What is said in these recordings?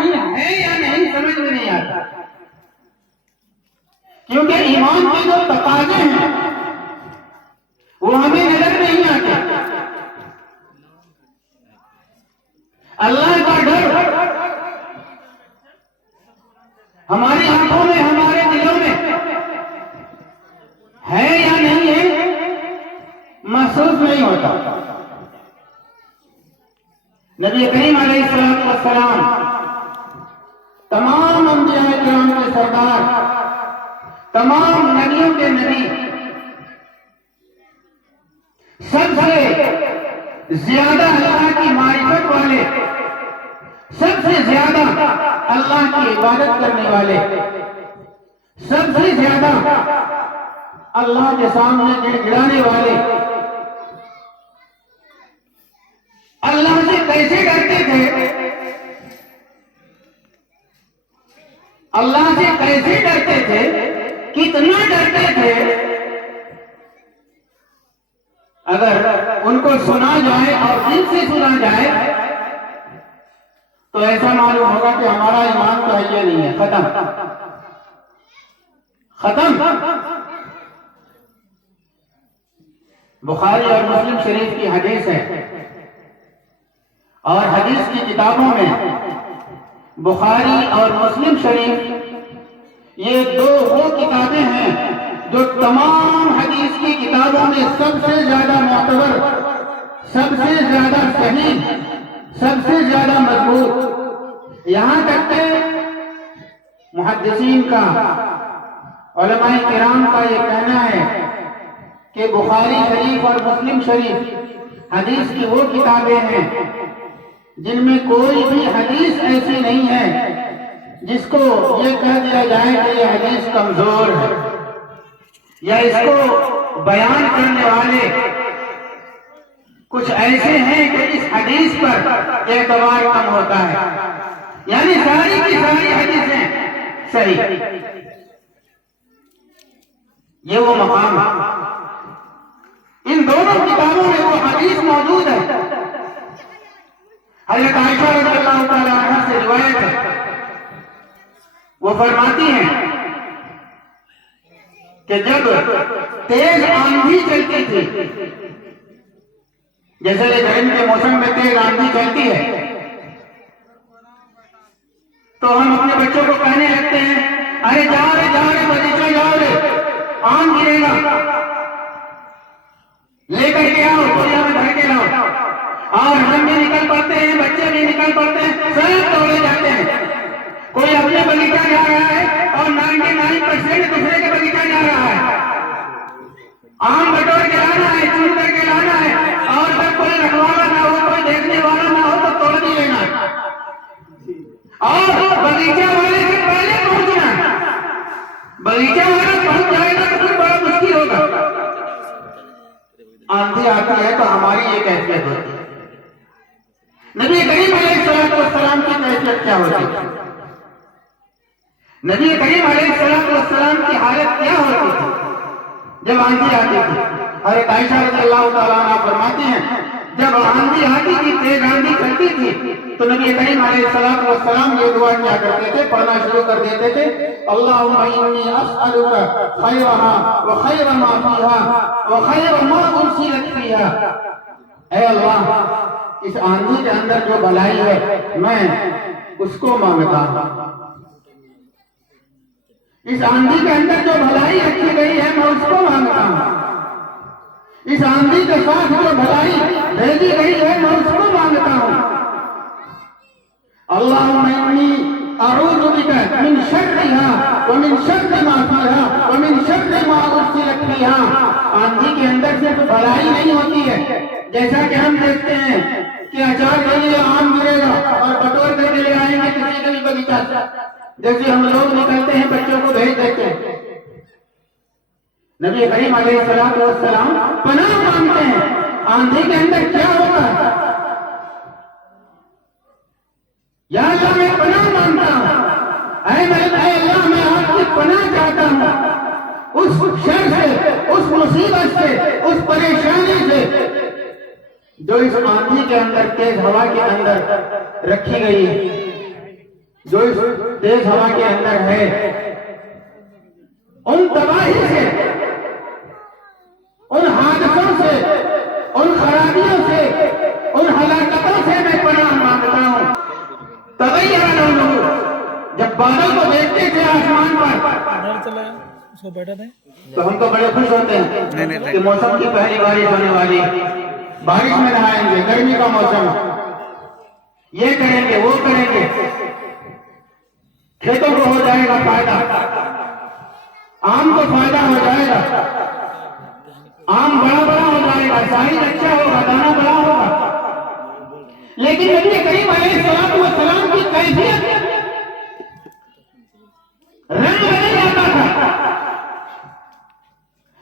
यकीन है या नहीं समझ में नहीं आता, क्योंकि ईमान के जो तकाजे हैं वो हमें नजर नहीं आते। अल्लाह का डर हमारी आंखों में, हमारे दिलों में है या नहीं है, महसूस नहीं होता। नबी करीम अलैहिस्सलाम तमाम अंबिया किराम के सरदार, तमाम नबियों के नबी, सबसे ज्यादा अल्लाह की मारिफत वाले, सबसे ज्यादा अल्लाह की इबादत करने वाले, सबसे ज्यादा अल्लाह के सामने गिड़गिड़ाने वाले, अल्लाह से कैसे डरते थे, अल्लाह से कैसे डरते थे, कितना डरते थे, अगर उनको सुना जाए और दिल से सुना जाए तो ऐसा मालूम होगा कि हमारा ईमान तो है नहीं है, खत्म खत्म। बुखारी और मुस्लिम शरीफ की हदीस है, और हदीस की किताबों में बुखारी और मुस्लिम शरीफ ये वो किताबें हैं जो तमाम हदीस की किताबों में सबसे ज्यादा मोतबर, सबसे ज्यादा सही, सबसे ज्यादा मजबूत। यहां तक के मुहद्दिसीन का, उलमाए किराम का ये कहना है कि बुखारी शरीफ और मुस्लिम शरीफ हदीस की वो किताबें हैं जिनमें कोई भी हदीस ऐसी नहीं है जिसको ये कह दिया जाए कि ये हदीस कमजोर है, या इसको बयान करने वाले कुछ ऐसे हैं कि इस हदीस पर एतबार कम होता है। यानी सारी की सारी हदीसें सही। ये वो मकाम, इन दोनों किताबों में वो हदीस मौजूद है। हज़रत आयशा रज़ियल्लाहु तआला अन्हा से रिवायत है, वो फरमाती हैं कि जब तेज आंधी चलती थी, जैसे गर्मी के मौसम में तेज आंधी चलती है, तो हम अपने बच्चों को कहने लगते हैं, अरे जाओ रे बगीचा जाओ रे, आम गिरेगा, लेकर के आओ, कोयला में भर के लाओ। और हम भी निकल पड़ते हैं, बच्चे भी निकल पड़ते हैं, सब दौड़े जाते हैं। कोई अपने बगीचा जा रहा है और 99% दूसरे के बगीचा जा रहा है। आम बटोर के लाना है, चुन करके लाना है, और जब कोई रखवाला ना हो, कोई देखने वाला ना हो तो तोड़ भी लेना, और बगीचा वाले से पहले पहुंचना। बगीचा वाला पहुंच जाएगा तो फिर बड़ा मुश्किल होगा। आंधी आती है तो हमारी ये कैफियत होती है। नबी करीम अलैहिस्सलाम की कैफियत क्या होती है? नबी करीम अलैहिस्सलाम की हालत क्या होती थी जब आंधी आती थी? हज़रत आयशा रज़ियल्लाहु तआला अन्हा फरमाती हैं, जब आंधी आती थी, तेज आंधी चलती थी, तो नबी करीम अलैहिस्सलाम ये दुआ क्या करते थे, पढ़ना शुरू कर देते थे, अल्लाहुम्मा इन्नी अस्अलुका खैरहा व खैर मा फीहा व खैर मा उरसिलत फीहा। ऐ अल्लाह, इस आंधी के अंदर जो भलाई है मैं उसको मांगता हूं। इस आंधी के अंदर जो भलाई रखी गई है मैं उसको मांगता हूं। इस आंधी के साथ जो भलाई भेजी गई है मैं उसको मांगता हूं। अल्लाहुम्मा इन्नी अऊज़ु बिका मिन शर्रिहा व मिन शर्रि मा फीहा व मिन शर्रि मा उरसिलत फीहा। आंधी के अंदर सिर्फ भलाई नहीं होती है, जैसा कि हम देखते हैं कि अचार के आम गिरेगा और बटोर करके ले आएंगे किसी के भी बगीचा से, जैसे हम लोग निकलते हैं बच्चों को भेज देते हैं। नबी करीम अलैहिस्सलाम पनाह मांगते हैं। आंधी के अंदर क्या होगा? या अल्लाह मैं पनाह मांगता हूं, ऐ अल्लाह मैं आपकी पनाह चाहता हूं उस शर से, उस मुसीबत से, उस परेशानी से जो इस आंधी के अंदर, तेज हवा के अंदर रखी गई है। जो इस तेज हवा के अंदर है, उन तबाही से, उन हादसों से, उन खराबियों से, उन हलाकतों से मैं पनाह मांगता हूं। जब बादल को देखते थे आसमान पर उसको बैठा थे तो हम तो बड़े खुश होते हैं कि मौसम की पहली बारिश होने वाली, बारिश में नहाएंगे, गर्मी का मौसम, ये करेंगे वो करेंगे, खेतों को हो जाएगा फायदा, आम को फायदा हो जाएगा, आम बड़ा बड़ा हो जाएगा, साइज अच्छा होगा, दाना बड़ा होगा। लेकिन नबी करीम अलैहिस्सलाम की कैफियत रंग बदल जाता था।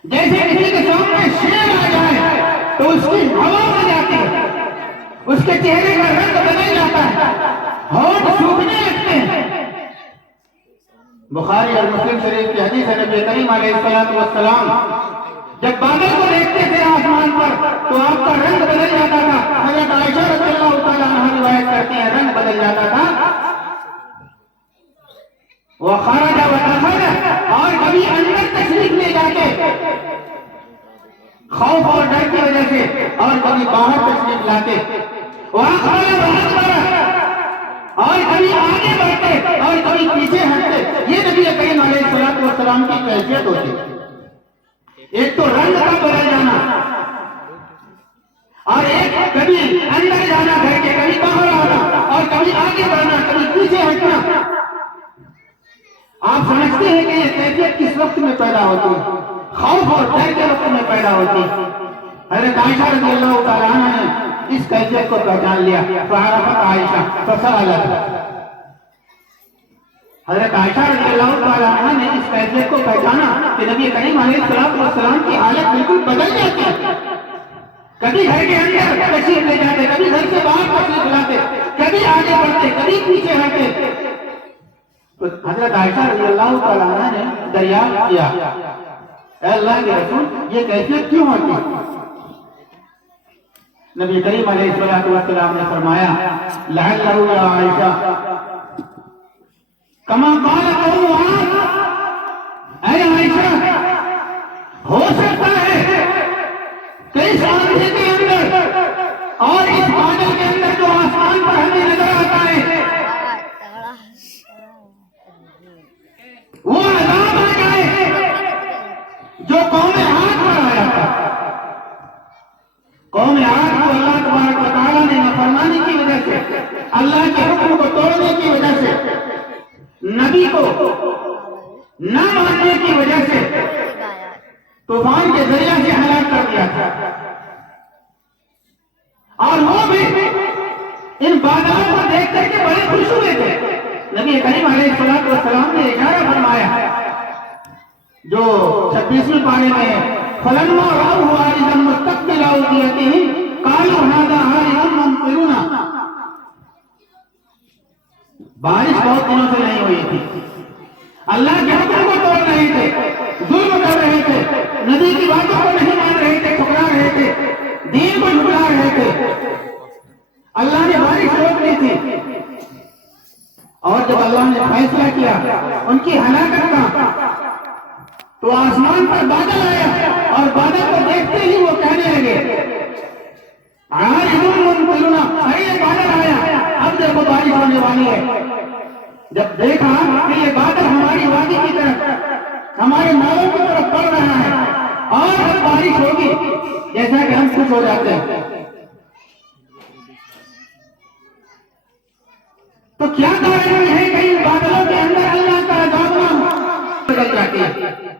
जैसे किसी के सामने शेर आ जाए तो उसकी हवा बन जाती है, उसके चेहरे का रंग बदल जाता है, होंठ सूखने लगते हैं। बुखारी और मुस्लिम शरीफ की हदीस है, नबी करीम अलैहिस्सलाम जब बादल को देखते थे आसमान पर तो आपका रंग बदल जाता था। हज़रत आयशा रज़ियल्लाहु तआला अन्हा रिवायत करती हैं, रंग बदल जाता था। वो खरज व दखल, और कभी अंदर तशरीफ ले जाके खौफ और डर की वजह से, और कभी बाहर तशरीफ लाते, वहां खड़ा और कभी आगे बढ़ते और कभी पीछे हटते। ये नबी करीम अलैहिस्सलाम की कैफियत होती। एक तो रंग का बदल जाना, और एक कभी अंदर जाना घर के, कभी बाहर आना, और कभी आगे बढ़ना, कभी पीछे हटना। आप समझते हैं कि ये कैफियत किस वक्त में पैदा होती है? खौफ और डर के वक्त में पैदा होती है। हज़रत आयशा रज़ियल्लाहु तआला अन्हा ने इस कैफियत को पहचान लिया। फ़अरफ़त आयशा फ़सअलत, हज़रत आयशा रज़ियल्लाहु तआला अन्हा ने इस कैफियत को पहचाना कि नबी करीम अलैहिस्सलाम की हालत बिल्कुल बदल जाती है। कभी घर के अंदर तशरीफ ले जाते, कभी घर से बाहर तशरीफ लाते, कभी आगे बढ़ते, कभी पीछे हटते। तो हज़रत आयशा रज़ियल्लाहु तआला अन्हा ने दरियाफ्त किया, अल्लाह के रसूल ये कैफियत क्यों होती है? नबी करीम अलैहिस्सलाम ने फरमाया, लअल्लहु या आयशा कमा क़ाल कौम आद, ऐ आयशा, हो सकता है कि इस आंधी के अंदर और इस बादल के अंदर जो आसमान पर हमें नजर आता है वो अज़ाब आ जाए जो कौम आद पर आया था। कौम आद को अल्लाह तबारक व तआला ने नाफरमानी की वजह से, अल्लाह के हुक्म को तोड़ने की वजह से, नबी को न मानने की वजह से तूफान के जरिया से हलाक कर दिया था। और वो भी इन बादलों को देख करके बड़े खुश हुए थे। नबी करीम अलैहिस्सलाम ने इशारा फरमाया जो 26वें पारे में है, फलम्मा राऊ आरिज़न मुस्तक़बिल औदियतिहिम क़ालू हाज़ा आरिज़ुन मुमतिरुना। बारिश बहुत दिनों से नहीं हुई थी, अल्लाह के हुक्म को तोड़ रहे थे, जुल्म कर रहे थे, नबी की बातों को नहीं मान रहे थे, ठुकरा रहे थे, दीन को झुकरा रहे थे। अल्लाह ने बारिश रोक ली थी, और जब अल्लाह ने फैसला किया उनकी हलाकत का, तो आसमान पर बादल आया, और बादल को देखते ही वो कहने लगे, आरिज़ुन मुमतिरुना, अरे बादल आया, अब देखो बारिश होने वाली है। जब देखा कि ये बादल हमारी वादी की तरफ, हमारे नालों की तरफ पड़ रहा है और अब बारिश होगी, जैसा कि हम खुश हो जाते हैं। तो क्या कारण है कि इन बादलों के अंदर अल्लाह का अज़ाब ना बदल जाती है?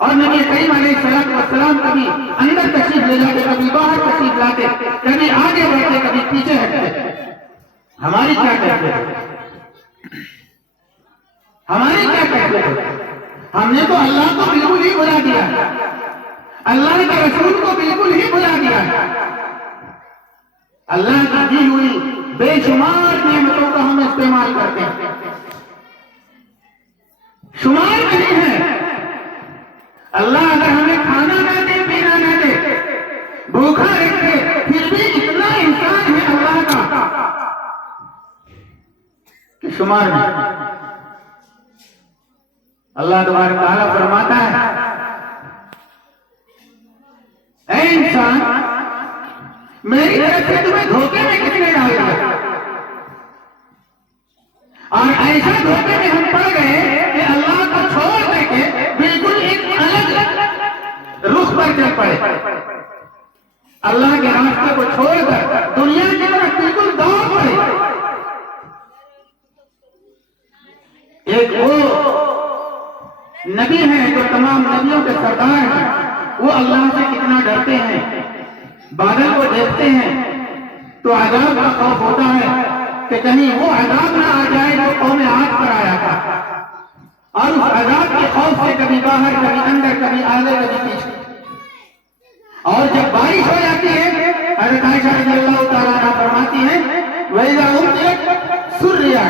और नबी करीम अलैहिस्सलाम कभी अंदर तशरीफ ले जाते, कभी बाहर तशरीफ लाते, कभी आगे बढ़ते, कभी पीछे हटते। हमारी क्या कैफियत है? हमारी क्या कैफियत है? हमने तो अल्लाह को बिल्कुल ही भुला दिया, अल्लाह के रसूल को बिल्कुल ही भुला दिया। अल्लाह की दी हुई बेशुमार नेमतों का हम इस्तेमाल करते हैं, शुमार नहीं है। अल्लाह अगर हमें खाना ना दे, पीना ना दे, भूखा रखे, फिर भी इतना इंसान है अल्लाह का कि शुमार में। अल्लाह तबारक तआला फरमाता है, ऐ इंसान, मेरी तरफ से तुम्हें धोखे में किसने डाल दिया? और ऐसा धोखे में हम पड़ गए कि अल्लाह को छोड़ करके बिल्कुल एक अलग रुख पर चल पड़े। अल्लाह के रास्ते को छोड़कर दुनिया की तरफ बिल्कुल दौड़ पड़े। एक वो नबी हैं जो तमाम नबियों के सरदार हैं, वो अल्लाह से कितना डरते हैं। बादल को देखते हैं तो अजाब का खौफ होता है कि कहीं वो अजाब ना आ जाए जो कौम आद पर आया था, और उस अजाब के खौफ से कभी बाहर, कभी अंदर, कभी आगे, कभी पीछे। और जब बारिश हो जाती है, हज़रत आयशा रज़ियल्लाहु तआला अन्हा फरमाती हैं, वैज़ा उम्तियत सुर्रिया,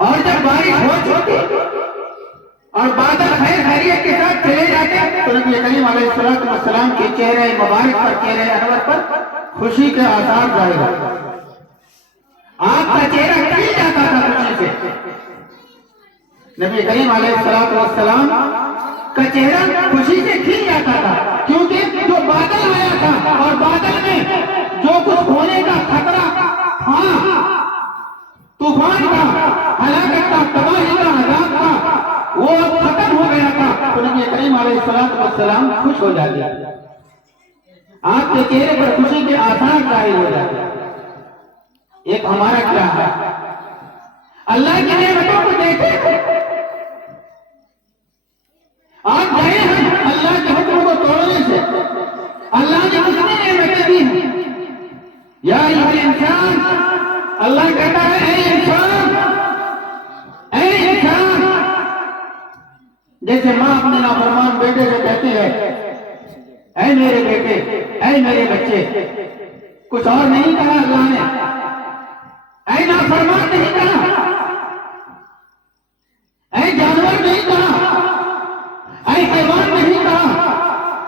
और जब बारिश हो चुकी और बादल खैर खैरियत के साथ चले जाते तो नबी करीम अलैहिस्सलातु वस्सलाम के चेहरे मुबारक पर, चेहरे अनवर पर खुशी के आसार जाहिर होते। आपका चेहरा खिल जाता था खुशी से। नबी करीम अलैहिस्सलातु वस्सलाम का चेहरा खुशी से खिल जाता था, क्योंकि जो बादल आया था और बादल में जो कुछ होने का खतरा था, तूफान का, हलाकत का, तबाही का, अजाब का, वो अब खत्म हो गया था। तो नबी करीम अलैहिस्सलातु वस्सलाम खुश हो जाते, आपके चेहरे पर खुशी के आसार जाहिर हो जाते। एक हमारा क्या है, अल्लाह की नेमतों को देखे, आप गए हैं अल्लाह के हुक्म को तोड़ने से। अल्लाह ने कितनी नेमतें दी हैं। या अय्युहल इंसान, अल्लाह कहता है, ऐ इंसान, ऐ इंसान। जैसे माँ अपने नाफरमान बेटे से कहती है, ऐ मेरे बेटे, ऐ मेरे बच्चे। कुछ और नहीं कहा अल्लाह ने, ऐ नाफरमान नहीं कहा, ऐ जानवर नहीं कहा, ऐ हैवान नहीं कहा।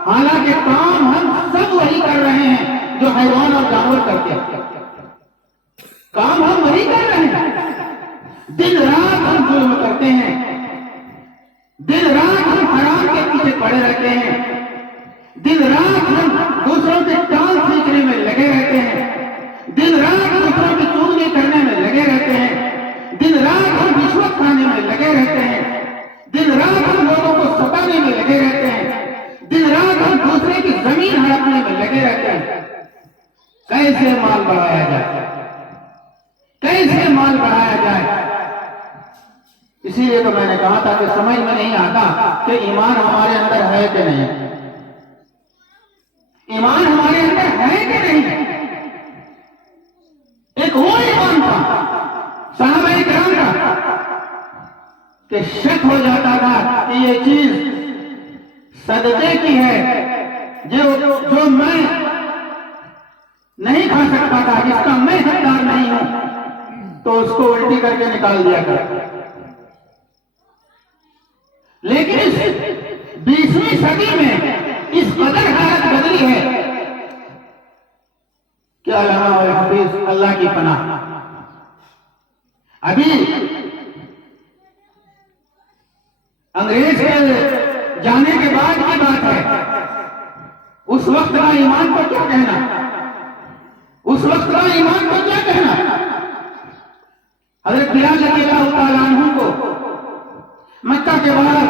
हालांकि काम हम सब वही कर रहे हैं जो हैवान और जानवर करते हैं। काम हम वही कर रहे हैं। दिन रात हम जुल्म करते हैं, दिन रात हम हराम के पीछे पड़े रहते हैं, दिन रात हम दूसरों के टाल खींचने में लगे रहते हैं, दिन रात दूसरों की चुगली करने में लगे रहते हैं, दिन रात हम रिश्वत खाने में लगे रहते हैं, दिन रात हम लोगों को सताने में लगे रहते हैं, दिन रात हम दूसरे की जमीन हड़पने में लगे रहते हैं। कैसे माल बढ़ाया जाए, कैसे माल बढ़ाया जाए। इसीलिए तो मैंने कहा था कि समझ में नहीं आता कि ईमान हमारे अंदर है कि नहीं, ईमान हमारे अंदर है कि नहीं। एक वो ईमान था सहाबा किराम का कि शक हो जाता था कि ये चीज सदके की है, जो मैं नहीं खा सकता था, जिसका मैं हकदार नहीं हूं, तो उसको उल्टी करके निकाल दिया कर। लेकिन इस 20वीं सदी में इस कदर हालत बदली है कि अल्लामा और हफीज अल्लाह की पनाह। अभी अंग्रेज के जाने के बाद की बात है, उस वक्त का ईमान को क्या कहना, उस वक्त का ईमान को क्या कहना। हज़रत बिलाल रज़ियल्लाहु तआला अन्हु को मक्का के बाहर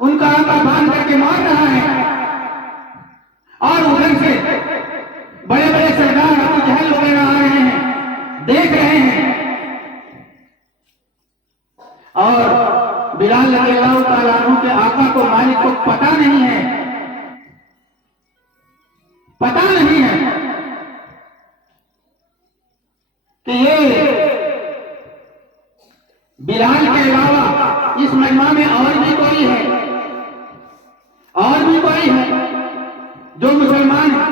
उनका आका बांध करके मार रहा है, और उधर से बड़े बड़े सरदार अबू जहल वगैरह आ रहे हैं, देख रहे हैं। और बिलाल रज़ियल्लाहु तआला अन्हु के आका को, मालिक को पता नहीं है, पता नहीं है कि ये बिलाल के अलावा इस मजमा में और भी कोई है, और भी कोई है जो मुसलमान है।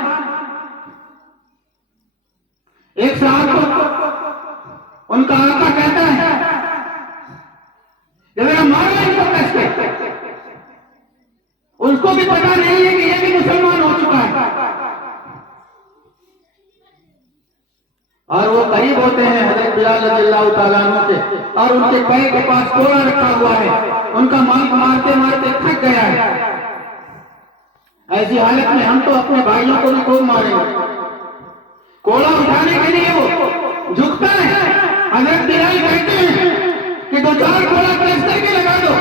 एक साहब को उनका आका कहता है, जरा मारो इनको कस के। उसको भी पता नहीं है कि ये भी मुसलमान हो चुका है। और वो करीब होते हैं हजरत बिलाल रज़ियल्लाहु ताला अन्हु के, और उनके पैर के पास कोड़ा रखा हुआ है, उनका मालिक मारते मारते थक गया है। ऐसी हालत में हम तो अपने भाइयों को भी खूब मारेंगे। कोड़ा उठाने के लिए वो झुकता है। हजरत बिलाल कहते हैं कि 2-4 कोड़ा प्रेस करके लगा दो,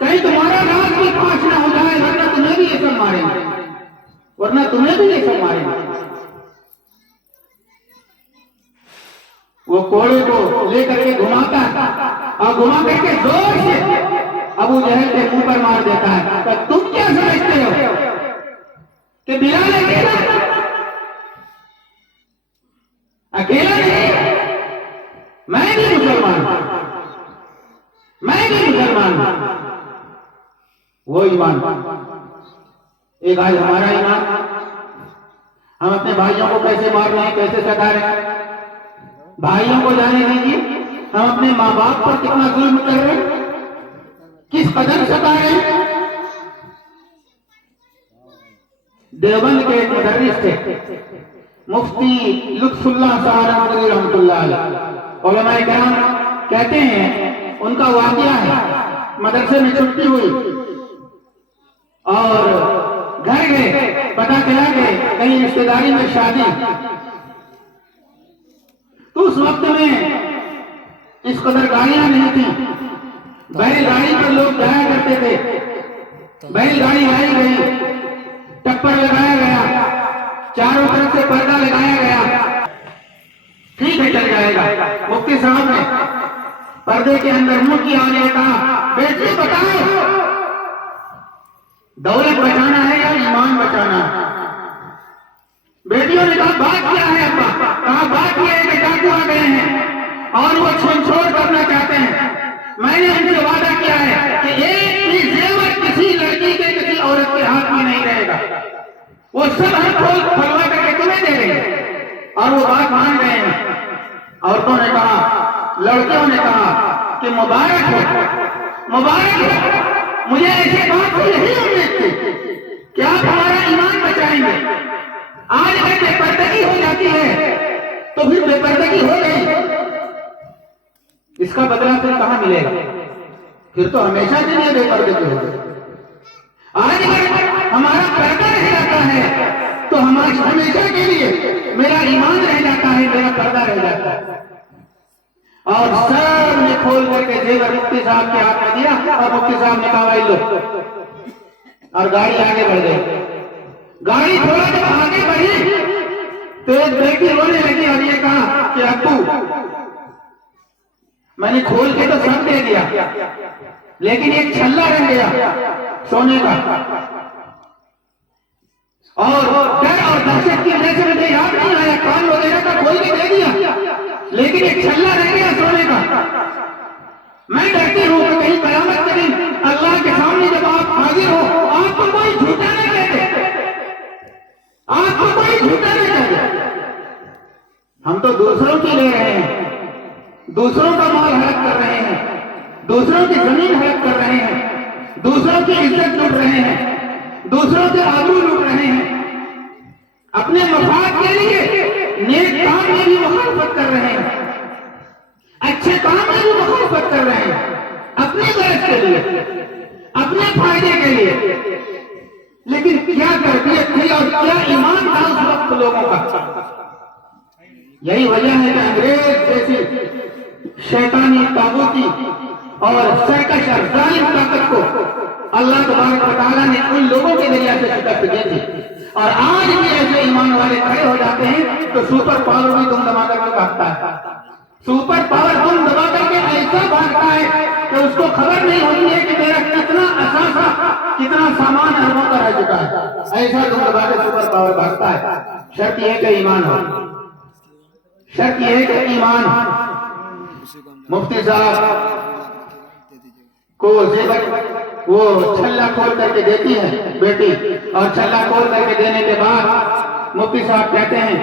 कहीं तुम्हारा राज भी पांच ना हो जाए, वरना तुम्हें भी ये सब मारेंगे, वरना तुम्हें भी ये सब मारेंगे। वो कोड़े को लेकर के घुमाता है और घुमा करके जोर से अबू जहल के मुंह पर मार देता है। तो तुम क्या समझते हो कि बिलाल अकेला नहीं, मैं भी मुसलमान, मैं भी मुसलमान। वो ईमान, एक आज हमारा ईमान, हम अपने भाइयों को कैसे मार रहे हैं, कैसे सता रहे हैं। भाइयों को जाने दीजिए, हम अपने माँ बाप पर कितना जुल्म कर रहे हैं, किस कदर सता रहे हैं। देवबंद के एक मुदर्रिस थे, मुफ्ती लुत्फुल्लाह सहारनपुरी रहमतुल्लाह अलैह। उलमाए किराम कहते हैं उनका वाकया है, मदरसे में छुट्टी हुई और घर गए, पता चला कि कहीं रिश्तेदारी में शादी। तो उस वक्त में इस कदर गाड़ियां नहीं थी, बैलगाड़ी पर लोग जाया करते थे। बैलगाड़ी लाई गई, टप्पर लगाया गया, चारों तरफ से पर्दा लगाया गया, ठीक है चल जाएगा। मुफ्ती साहब ने पर्दे के अंदर मुंह किया और कहा, बेटी बताओ दौलत बचाना है या ईमान बचाना है। बेटियों ने कहा बात क्या है अब्बा? कहा बात यह है कि डाकू आ गए हैं और वो छोड़ करना चाहते हैं। मैंने उनसे वादा किया है कि एक भी जेवर किसी लड़की के किसी औरत के हाथ में नहीं रहेगा, वो सब हम खोल फलवा करके तुम्हें दे देंगे। और वो बात मान गए हैं। औरतों ने कहा, लड़कियों ने कहा कि मुबारक हो, मुबारक हो, मुझे ऐसे बात से यही उम्मीद थी कि आप हमारा ईमान बचाएंगे। आज अगर बेपर्दगी हो जाती है तो फिर बेपर्दगी हो गई, इसका बदला फिर कहां मिलेगा? फिर तो हमेशा के लिए बेपर्दगी हो गई। आज अगर हमारा पर्दा रह जाता है तो हमारा हमेशा के लिए मेरा ईमान रह जाता है, मेरा पर्दा रह जाता है। और सब ने खोल करके जेवर मुफ्ती साहब के हाथ में दिया और मुफ्ती साहब ने कहा लो, और गाड़ी आगे बढ़ गई। गाड़ी थोड़ा जब आगे बढ़ी तो एक बेटी रोने लगी और ये कहा कि अब्बू मैंने खोल के तो सब दे दिया, लेकिन एक छल्ला रह गया सोने का, और डर और दहशत की वजह से मुझे याद नहीं आया, कान वगैरह का खोल के दे दिया, लेकिन एक छल्ला रह गया सोने का। मैं डरती हूं कि कहीं कयामत के दिन अल्लाह के सामने जब आप हाजिर हो, आपको कोई झूठा नहीं कहते, आपको कोई झूठा नहीं कहते। हम तो दूसरों की ले रहे हैं, दूसरों का माल हड़प कर रहे हैं, दूसरों की जमीन हड़प कर रहे हैं, दूसरों की इज्जत लूट रहे हैं, दूसरों के आबरू लूट रहे हैं, अपने मफाद के लिए नेक काम में भी मुखालफत कर रहे हैं, अच्छे काम में भी मुखालफत कर रहे हैं, अपने गरज के लिए, अपने फायदे के लिए। लेकिन क्या तरबियत थी और क्या ईमान था उस वक्त लोगों का। यही वजह है कि अंग्रेज जैसी शैतानी ताबूती और सरकश और जालिम ताकत को अल्लाह तबारक व तआला ने उन लोगों के जरिए से शिकस्त दी थी। और आज भी ऐसे ईमान वाले खड़े हो जाते हैं तो सुपर पावर भी दुम दबा करके भागता है, सुपर पावर दुम दबा करके ऐसा भागता है कि उसको खबर नहीं होती है कि मेरा कितना असासा, कितना सामान अरबों का रह चुका है। ऐसा दुम दबा के सुपर पावर भागता है। शर्त यह कि ईमान हो, शर्त यह है कि ईमान। मुफ्ती साहब को जेवर वो छल्ला खोल करके देती है बेटी, और छल्ला खोल करके देने के बाद मुफ्ती साहब कहते हैं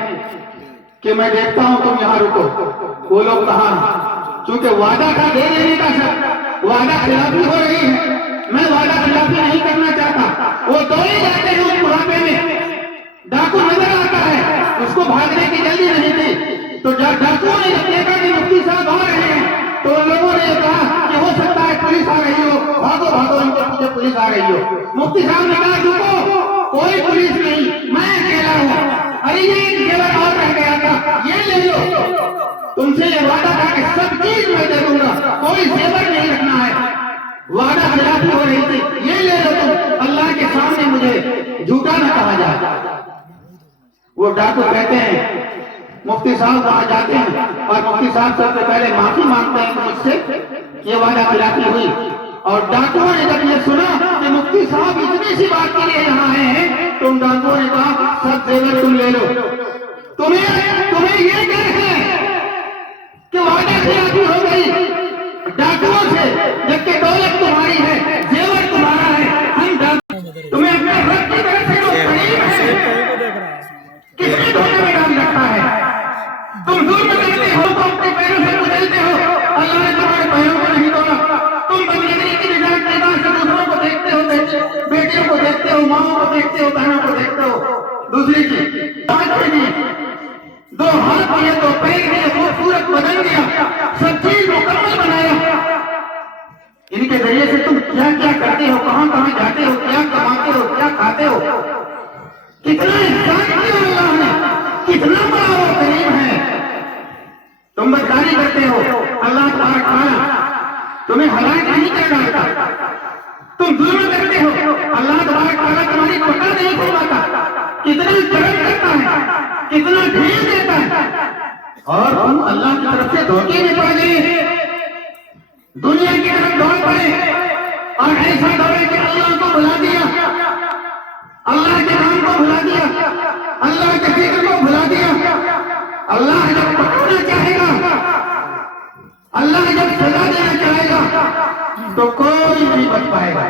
कि मैं देखता हूं तुम यहाँ रुको। वो लोग कहाँ, चूंकि वादा था दे देने का, सब वादा खिलाफी हो रही है, मैं वादा खिलाफी नहीं करना चाहता। वो दौड़े जाते हैं उस बुढ़ापे में, डाकू नजर आता है, उसको भागने की जल्दी नहीं थी, तो जब डाकुओं ने जब देखा कि मुफ्ती साहब आ रहे हैं तो उन लोगों ने कहा कि हो सकता है पुलिस आ रही हो, भागो भागो, इनके पीछे पुलिस आ रही हो। मुफ्ती साहब ने कहा रुको, कोई पुलिस नहीं, मैं अकेला हूँ। अरे ये एक जेवर और रह गया था, ये ले लो, तुमसे ये वादा था कि सब चीज मैं दे दूंगा, कोई जेवर नहीं रखना है, वादा खिलाफी हो रही थी, ये ले लो तुम, अल्लाह के सामने मुझे झूठा न कहा जाए। वो डाकू कहते हैं, मुफ्ती साहब वहां जाते हैं और मुफ्ती साहब सबसे पहले माफी मांगते हैं मुझसे, ये वादा खिलाफी हुई। और डाकुओं ने जब ये सुना कि मुफ्ती साहब इतनी सी बात के लिए यहाँ आए हैं, तो उन डाकुओं ने कहा सब जेवर तुम ले लो, तुम्हें ये डर है कि वादा खिलाफी हो गई डाकुओं से, जबकि दौलत तुम्हारी है, जेवर तुम्हारा है, हम तुम्हें अपने रब की तरफ से जो करीब है किसने धोखे में डाल रखा है। तुम जुल्म करते हो तो अपने पैरों से कुचलते हो, अल्लाह ने तुम्हारे पैरों को नहीं तोड़ा। तुम बदनजरी की निजात के बाद से दूसरों को देखते हो, बेटियों को देखते हो, माओं को देखते हो, बहनों को देखते हो, दूसरी की बात नहीं, दो हाथ दिए, दो पैर दिए, खूबसूरत बदन दिया, सब चीज मुकम्मल बनाया। इनके जरिए से तुम क्या क्या करते हो, कहां कहां जाते हो, क्या कमाते हो, क्या खाते हो, कितना इंसान किया अल्लाह ने, कितना बड़ा वो करीम है। तुम बदकारी करते हो, अल्लाह तुम्हारा तुम्हें हलाक नहीं कर डालता। तुम जुल्म करते हो, अल्लाह तुम्हारी पकड़ नहीं खुलवाता। कितना करम करता है, कितना ढेर देता है, और तुम अल्लाह की तरफ से धोखे में पड़ गए, दुनिया की तरफ दौड़ पड़े और ऐसा दौड़े कि अल्लाह को भुला दिया, अल्लाह के नाम को भुला दिया, अल्लाह के जिक्र को भुला दिया। अल्लाह जब पकड़ना चाहेगा, अल्लाह जब सजा देना चाहेगा तो कोई नहीं बच पाएगा।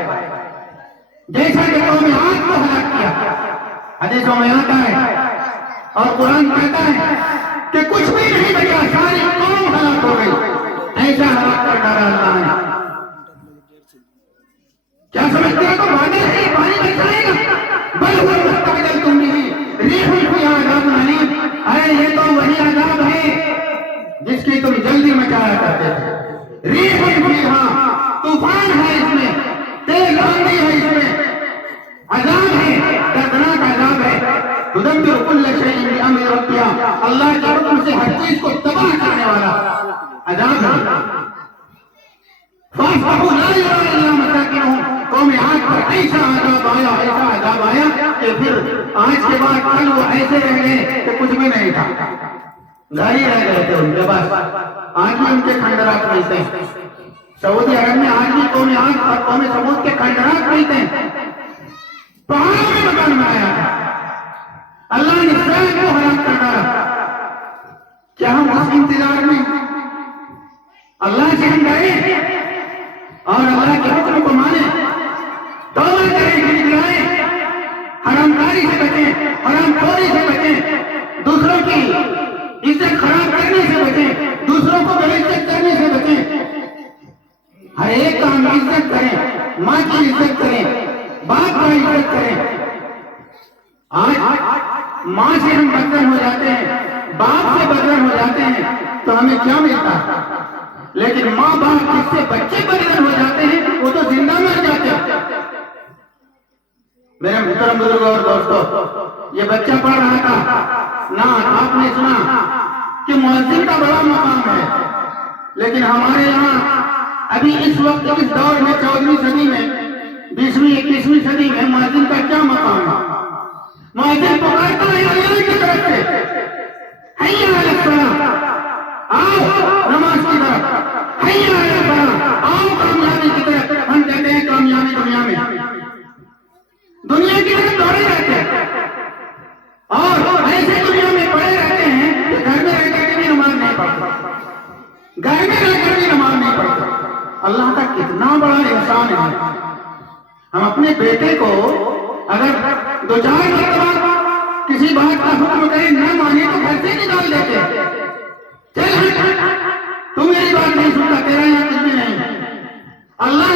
जैसा कि कौम आद को हलाक किया, हदीसों में आता है और कुरान कहता है कि कुछ भी नहीं बचा, सारी कौम हलाक हो गई। ऐसा हलाक कर डाला अल्लाह ने। क्या समझते हो? तो वादे से पानी बचाएगा, बल हुआ मुस्तक़बिल तुम नहीं रेहुल हुई आजाद नहीं। अरे ये तो वही आजाद है जिसकी तुम जल्दी मचाया करते थे। रेहुल हुई, हाँ तूफान है इसमें, तेज आंधी है इसमें, अजाब है, दर्दनाक अजाब है। तुदब्बिरु कुल्ल शैइन बिअम्रि रब्बिहा, अल्लाह के हुक्म से हर चीज को तबाह करने वाला अजाब है। फासबहू ला युरा इल्ला मसाकिनुहुम, कौम आद पर ऐसा अजाब आया कि फिर आज के बाद कल वो ऐसे रह गए कि कुछ भी नहीं था, घर ही रह गए थे उनके पास। आज भी उनके खंडरात मिलते हैं सऊदी अरब में, आज भी कौम आद और कौम समूद के खंडरात मिलते हैं। पहाड़ों में मकान बनाया था, अल्लाह ने स्वयं को हलाक कर डाला। क्या हम उस इंतजार में अल्लाह से हम गए और अल्लाह के हुक्म को माने, तौबा करें, गिड़गिड़ाएं, हरामकारी से बचें, हरामखोरी से बचें, दूसरों की इज्जत खराब करने से बचें, दूसरों को बेइज्जत करने से बचें। हर एक का हम इज्जत करें, माँ की इज्जत करें, बाप का इज्जत करें। आज माँ से हम बदनाम हो जाते हैं, बाप से बदनाम हो जाते हैं तो हमें क्या मिलता है? लेकिन माँ बाप जिससे बच्चे बदनाम हो जाते हैं वो तो जिंदा मर जाते हैं। मेरे मुहतरम बुजुर्ग और दोस्तों, ये बच्चा पढ़ रहा था ना, आपने सुना कि मुअज्जिन का बड़ा मकाम है, लेकिन हमारे यहाँ अभी इस वक्त इस दौर में 14वीं सदी में 20वीं 21वीं सदी में मुअज्जिन का क्या मकाम है? मुअज्जिन पुकारता है अल्लाह की तरफ से, हय्या अला सलाह, आओ नमाज की तरफ, हय्या अला फलाह, आओ कामयाबी की तरफ। हम कहते हैं कामयाबी दुनिया में, दुनिया की तरफ दौड़े रहते हैं और ऐसे दुनिया में पड़े रहते हैं कि घर में रहकर के भी नमाज नहीं पढ़ते, घर में रहकर भी नमाज नहीं पढ़ते। अल्लाह का कितना बड़ा एहसान है। हम अपने बेटे को अगर 2-4 मरतबा किसी बात का हुक्म करें, न माने तो घर से निकाल देते, चल तू मेरी बात नहीं सुनता, तेरा यहाँ कुछ भी नहीं। अल्लाह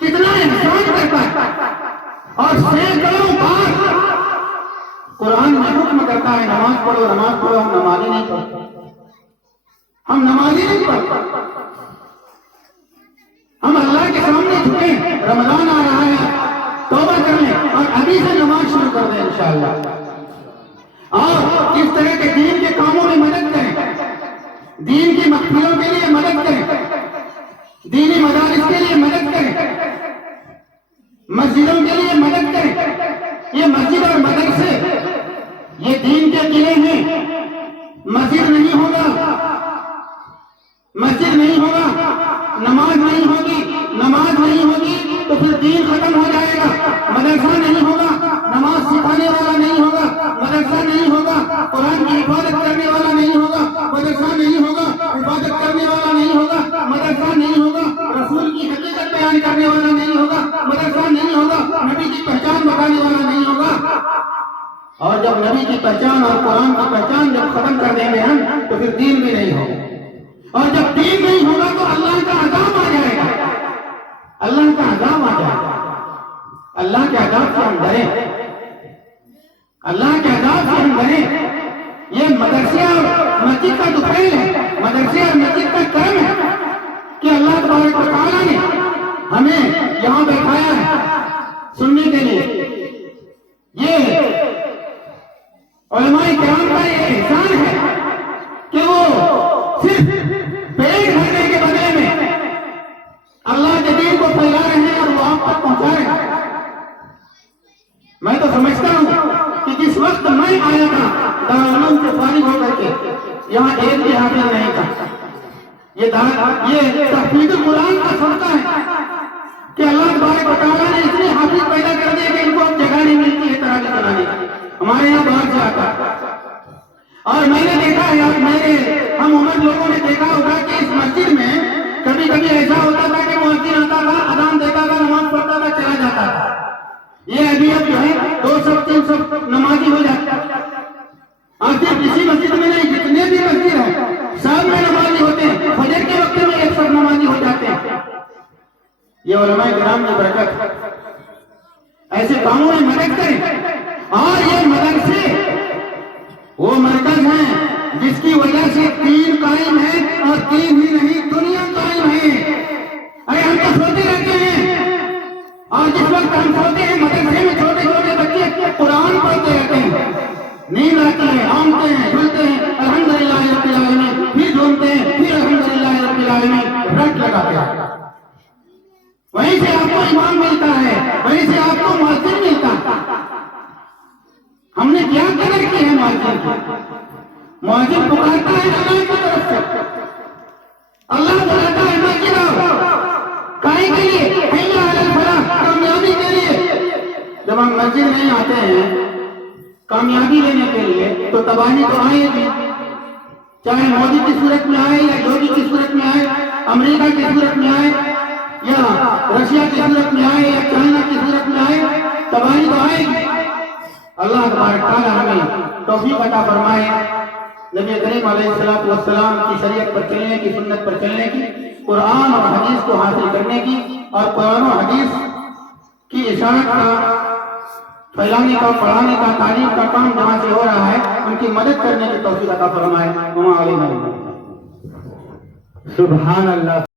कितना एहसान करता है और सैकड़ों बार कुरान में हुक्म करता है नमाज पढ़ो नमाज पढ़ो, हम नमाज़ी नहीं पढ़ते, हम नमाज़ी नहीं पढ़ते। हम अल्लाह के सामने झुके, रमजान आ रहा है, तौबा कर लें और अभी से नमाज शुरू कर दें इंशाअल्लाह। और इस तरह के दीन के कामों में मदद करें, दीन की महफिलों के लिए मदद करें, दीनी मदारिस के लिए मदद करें, मस्जिदों के लिए मदद करें। ये मस्जिद और मदरसे ये दीन के किले हैं। मस्जिद नहीं होगा, मस्जिद नहीं होगा, नमाज नहीं होगी, नमाज नहीं होगी तो फिर दीन खत्म हो जाएगा। मदरसा नहीं होगा, नमाज सिखाने वाला नहीं होगा, मदरसा नहीं होगा, कुरान की हिफाजत करने वाला नहीं होगा, मदरसा नहीं होगा, हिफाजत करने वाला नहीं होगा, मदरसा नहीं होगा, रसूल की हकीकत बयान करने वाला नहीं होगा, मदरसा नहीं होगा, नबी की पहचान बताने वाला नहीं होगा। और जब नबी की पहचान और कुरान की पहचान जब खत्म कर देंगे हम तो फिर दीन भी नहीं होगा। और जब दीन नहीं होगा तो अल्लाह का अज़ाब आ जाएगा, अल्लाह का अज़ाब आ जाएगा। अल्लाह के अज़ाब से हम डरें, अल्लाह के अज़ाब से हम डरें। ये मदरसे और मस्जिद का दुफैल है, मदरसे और मस्जिद का कर्म है कि अल्लाह तबारक व तआला ने हमें यहाँ बैठाया है सुनने के लिए। ये उलमाए किराम का ये एहसान है कि वो सिर्फ पेट भरने के बदले में अल्लाह के दीन को फैला रहे हैं और वो आप तक पहुंचा रहे हैं। मैं तो समझता हूं कि जिस वक्त मैं आया था दारुल से फारिग होकर के, यहाँ एक भी हाफिज नहीं था। ये तहफीजुल कुरान का सदका है कि अल्लाह तबारक व तआला ने इतने हाफिज पैदा कर दिए कि इनको अब जगह नहीं मिलती है तरावी बनाने की। हमारे यहाँ बाहर से आता है और मैंने देखा है, हम उम्र लोगों ने देखा होगा कि इस मस्जिद में कभी कभी ऐसा होता था कि मुअज्जिन आता था, अज़ान देता था, नमाज पढ़ता था, चला जाता था। ये अभी अब जो है 200-300 नमाजी हो जाता है। और सिर्फ इसी मस्जिद में नहीं, जितने भी मस्जिद है सब में नमाजी होते हैं। फजर के वक्त में एक सब नमाजी हो जाते हैं। ये उलमाए किराम की बरकत। ऐसे कामों में मदद करें। और ये मदरसे वो मरकज हैं जिसकी वजह से दीन कायम है और दीन ही नहीं दुनिया कायम है। अरे हम तो सोते रहते हैं और जिस वक्त हम सोते हैं मदरसे में छोटे छोटे बच्चे कुरान पढ़ते रहते हैं, नींद आती है, आमते हैं, झूलते हैं, अल्हम्दुलिल्लाह रब्बिल आलमीन, फिर झूमते हैं, फिर अल्हम्दुलिल्लाह रब्बिल आलमीन, रट लगाते हैं। वहीं से आपको ईमान मिलता है, वहीं से आपको मुअज्जिन मिलता है। हमने क्या कदर की है मुअज्जिन की? मुअज्जिन पुकारता है अल्लाह की तरफ से, अल्लाह बुलाता है मस्जिद आओ, काहे के लिए? हैया अलल फलाह, कामयाबी के लिए। जब हम मस्जिद नहीं आते हैं कामयाबी लेने के लिए तो तबाही तो आएगी, चाहे मोदी की सूरत में आए या योगी की सूरत में आए, अमेरिका की सूरत में आए या रशिया की सूरत में आए या चाइना की सूरत में आए, तबाही तो आएगी। अल्लाह तबारक तआला हमें तौफीक अता फरमाए नबी करीम अलैहिस्सलातु वस्सलाम की शरीयत पर चलने की, सुन्नत पर चलने की, कुरान और हदीस को हासिल करने की और कुरान और हदीस की इशारत का फैलाने का, पढ़ाने का, तालीम का काम जहाँ से हो रहा है उनकी मदद करने की तौफीक अता फरमाए। सुभान अल्लाह।